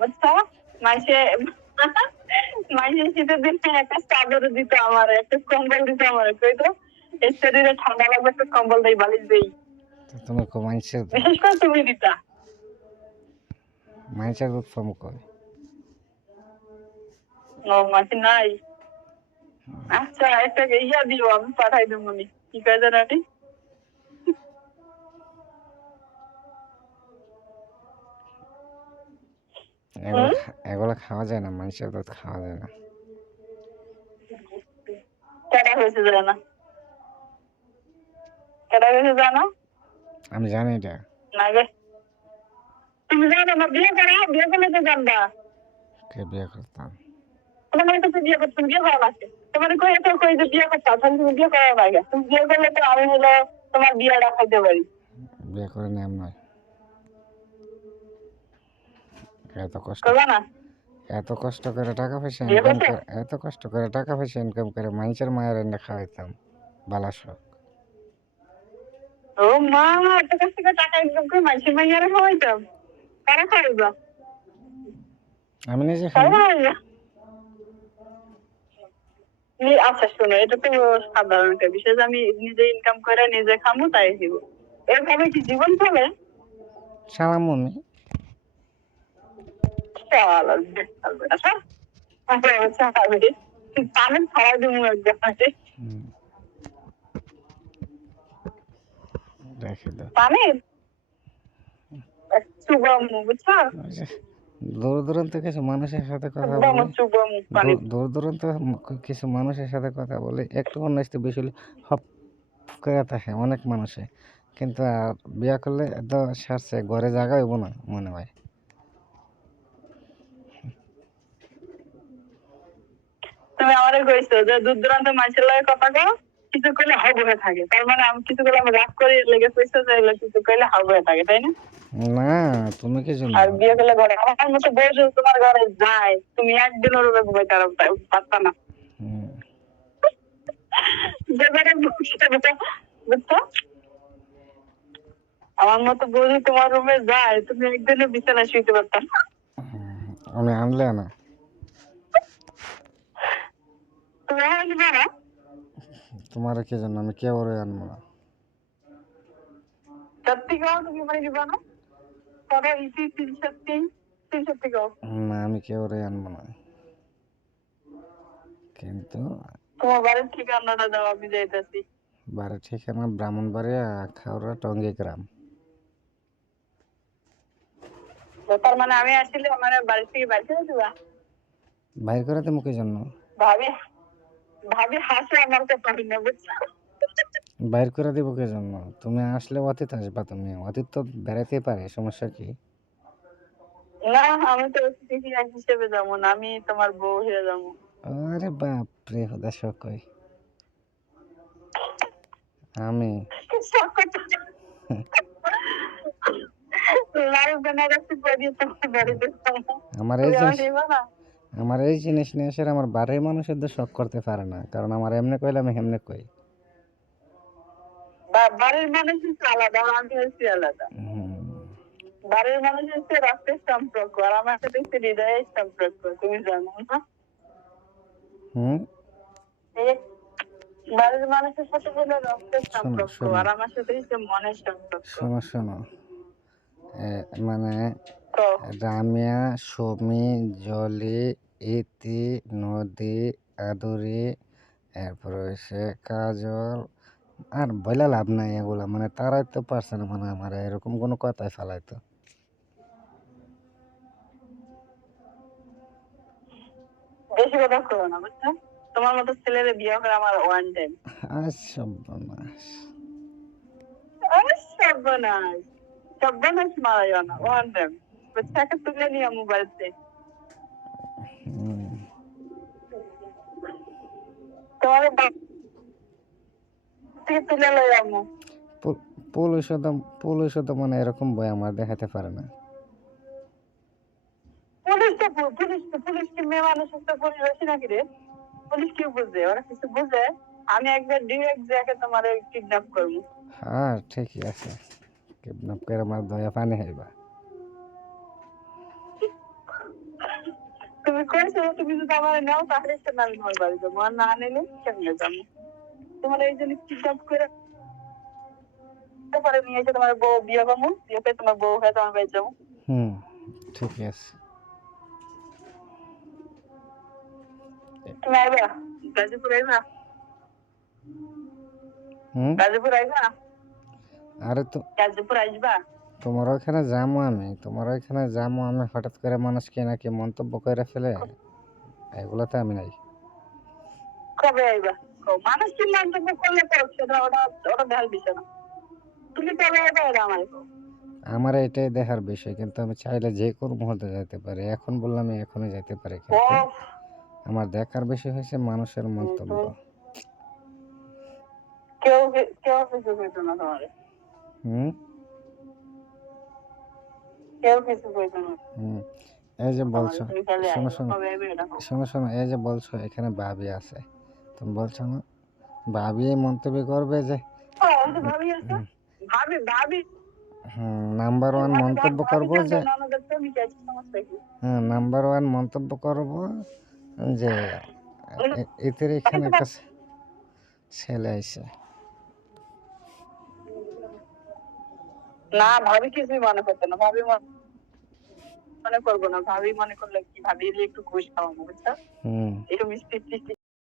বুঝছো? মাসে মাসে শীতের দিনে একটা চাদর দিত আমার, একটা কম্বল দিত আমার, কইতো এই শরীরে ঠান্ডা লাগবে একটা কম্বল দেই, বালিশ দেই। তুমি কো মানুষের বিশেষ করে তুমি দিতা। দুধ ফর্ম করে। ও মাসি নাই। আচ্ছা একটা ইয়া দিও, আমি পাঠাই দেবো নি। কি কয় যেন আপনি? এগুলো খাওয়া যায় না, মানুষের দুধ খাওয়া যায় না। কেডা হয়েছে জানো না? কেডা হয়েছে জানো? আমি জানি এটা। না গে, তুমি জানো না? বিয়ে করা, বিয়ে করলে তো জানবা। কে বিয়ে করতাম? তোমার কাছে বিয়ে করতে, বিয়ে করা লাগছে। তোমার কই তো কই যে বিয়ে করতে, তাহলে তুমি বিয়ে করা লাগে। তুমি বিয়ে করলে তো আমি হলো তোমার বিয়েটা খাইতে পারি। বিয়ে করে নিয়ম নয়। এত কষ্ট, করবা না? এত কষ্ট করে টাকা পয়সা বিয়ে ইনকাম করতে? করে, এত কষ্ট করে টাকা পয়সা ইনকাম করে মানুষের মায়ের এনে খাওয়াইতাম বালা শখ। ও মা, এত কাছ থেকে টাকা ইনকাম করে মাসির মাইয়ারে খাওয়াইতাম? কারা খাওয়াইবা? আমি নিজে কারা খাবো। খাওয়াইবা? আচ্ছা শোনো, এটা তো সাধারণ একটা বিষয় যে আমি নিজে ইনকাম করে নিজে খামো তাই দিব। এভাবে কি জীবন চলে? সালাম মমি। শালা বেকার বেটা, স্যার। পানি ছাড়াই দেবো একদম। রেখে দাও। পানির চুবামু, বুঝছো? দূর দূরান্ত কিছু মানুষের সাথে কথা চুবামু বলে, চুবামু পানি। দূর দূরান্ত কিছু মানুষের সাথে কথা বলে একটু অন্যস্ত বেশি হলে হপ করে থাকে অনেক মানুষে, কিন্তু আর বিয়া করলে এত সারছে ঘরে জায়গা হইব না মনে হয়। তুমি আমারে কইছো যে দূর দূরান্ত মানুষের লগে কথা কও, কিছু কইলে হাউ হয়ে থাকে। তার মানে আমি কিছু কইলে আমি রাগ করি, লেগে কইছো যে এগুলো কিছু কইলে হাউ হয়ে থাকে, তাই না? না, তুমি কি জন্য? আর বিয়ে করলে ঘরে আমার মতো বউ যদি তোমার ঘরে যায়, তুমি একদিনের রূপে ঘুমাইতে পারতা না। হুম, যে বেটা বুঝতে বুঝছো? বুঝছো? আমার মতো বউ যদি তোমার রুমে যায়, তুমি একদিনের বিছানায় শুইতে পারতা না। আমি আনলে না। তুমি আসবে না? তোমার কি জন্য? আমি কেউ আনবো না। সত্যি কও, তুমি মানে দিবা না? পরে ইতি তিন সত্যি, তিন সত্যি কও। না, আমি কেউ আনবো না, কিন্তু তোমার বাড়ির ঠিকানাটা দাও, আমি যাইতেছি। বাড়ির ঠিকানা ব্রাহ্মণবাড়িয়া, খাওড়া, টঙ্গী গ্রাম। তার মানে আমি আসলে আমার বাড়ি থেকে বাড়ি করে দিবা? বাইর করে দেবো কি জন্য? ভাবি, ভাবি হাসে আমার তো পারি না, বুঝছো? বাইর করে দেবো কি জন্য? তুমি আসলে অতীত আসবা, তুমি অতীত তো বেড়াতেই পারে, সমস্যা কি? না, আমি তো অতিথি হিসেবে যাবো না, আমি তোমার বউ হয়ে যাবো। আরে বাপ রে, হুদা শখ কই আমি। লাল বেনারসি পরিয়ে তোমার বাড়িতে যাবো। আমার এই তুমি আমার জিনিস, নিবা না? আমার এই জিনিস নিয়ে এসে আমার বাড়ির মানুষের তো শখ করতে পারে না, কারণ আমার এমনি কইলে আমি হেমনে কই। বাড়ির মানুষ হচ্ছে আলাদা, আমি হচ্ছি আলাদা। হুম, বাড়ির মানুষ হচ্ছে রক্তের সম্পর্ক, আর আমার সাথে হচ্ছে হৃদয়ের সম্পর্ক, তুমি জানো না? হুম। এই বাড়ির মানুষের সাথে হলো রক্তের শোনো সম্পর্ক, শোনো আর আমার সাথে হচ্ছে মনের সম্পর্ক। শোনো শোনো, মানে তো রামিয়া, সুমি, জলি, ইতি, নদী, আদুরি, এরপর হচ্ছে কাজল, আর বলে লাভ নাই এগুলা, মানে তারাই তো পারছে না, মানে আমার এরকম কোনো কথাই ফেলাইতো। বেশি কথা করো না, বুঝছো? তোমার মতো ছেলেরে বিয়ে করে আমার ওয়ান টাইম। সর্বনাশ। সর্বনাশ, সর্বনাশ মারা যাও না, ওয়ান টাইম। বুঝছো? একটা তুলে নিয়ে মোবাইলতে হুম, তোমার বাপ থেকে তুলে লই আমু। পুলিশও তো, পুলিশও তো মানে এরকম বই আমার দেখাতে পারে না। পুলিশ তো পুলিশ কি মেয়ে মানুষ তো পুলিশ বেশি নাকি রে? পুলিশ কি বুঝে? ওরা কিছু বুঝে? আমি একবার ডিরেক্ট যাকে তোমার কিডন্যাপ করবো। হ্যাঁ ঠিকই আছে, কিডন্যাপ করে আমার দয়া পানি খাইবা। তুমি কইছো তুমি যদি আমার নাও তাহলে সে আমি তোমার বাড়ি যাবো, আর না নিলে কেমনে যাবো? তোমার এই জন্য কিডন্যাপ করে পরে নিয়ে এসে তোমার বউ বিয়ে করবো, বিয়ে করে তোমার বউ হয়ে তোমার বাড়ি যাবো। ঠিক আছে। তুমি আইবা গাজীপুর আইবা? হুম গাজীপুর আইবা? আরে তো গাজীপুর আসবা? তোমার ওইখানে যাবো আমি হঠাৎ করে মানুষকে নাকি মন্তব্য করে ফেলে, এগুলোতে আমি নাই। কবে আইবা? মানুষ কি মন্তব্য করলে তো সেটা ওটা ওটা দেখার বিষয় না। তুমি কবে আইবা এটা আমার আমার এটাই দেখার বিষয়, কিন্তু আমি চাইলে যে কোনো মুহূর্তে যেতে পারি। এখন বললাম আমি এখনই যেতে পারি, ও কিন্তু আমার দেখার বিষয় হচ্ছে মানুষের মন্তব্য। কেউ কেউ কিছু কইতো না তোমার, হুম কেউ কিছু কইতো না হুম এই যে তোমার। বলছো, তুমি খালি শোনো আইবা, শোনো কবে আইবা এটা শোনো, এই যে বলছো এখানে ভাবি আছে, তুমি বলছো না ভাবি মন্তব্য করবে যে ওই যে ভাবি আছে, ভাবি ভাবি নাম্বার ওয়ান ভাবি মন্তব্য ভাবি করবো জানতো যে না আমাদের প্রেমিক আছে, সমস্যা কি? নাম্বার ওয়ান মন্তব্য করবো যে এদের এখানে একটা ছেলে আইছে। না ভাবি কিছুই মনে করতো না, ভাবি মনে করবো না, ভাবি মনে করলে কি ভাবি একটু ঘুষ খাওয়াবো, বুঝছো? হুম একটু মিষ্টি টিষ্টি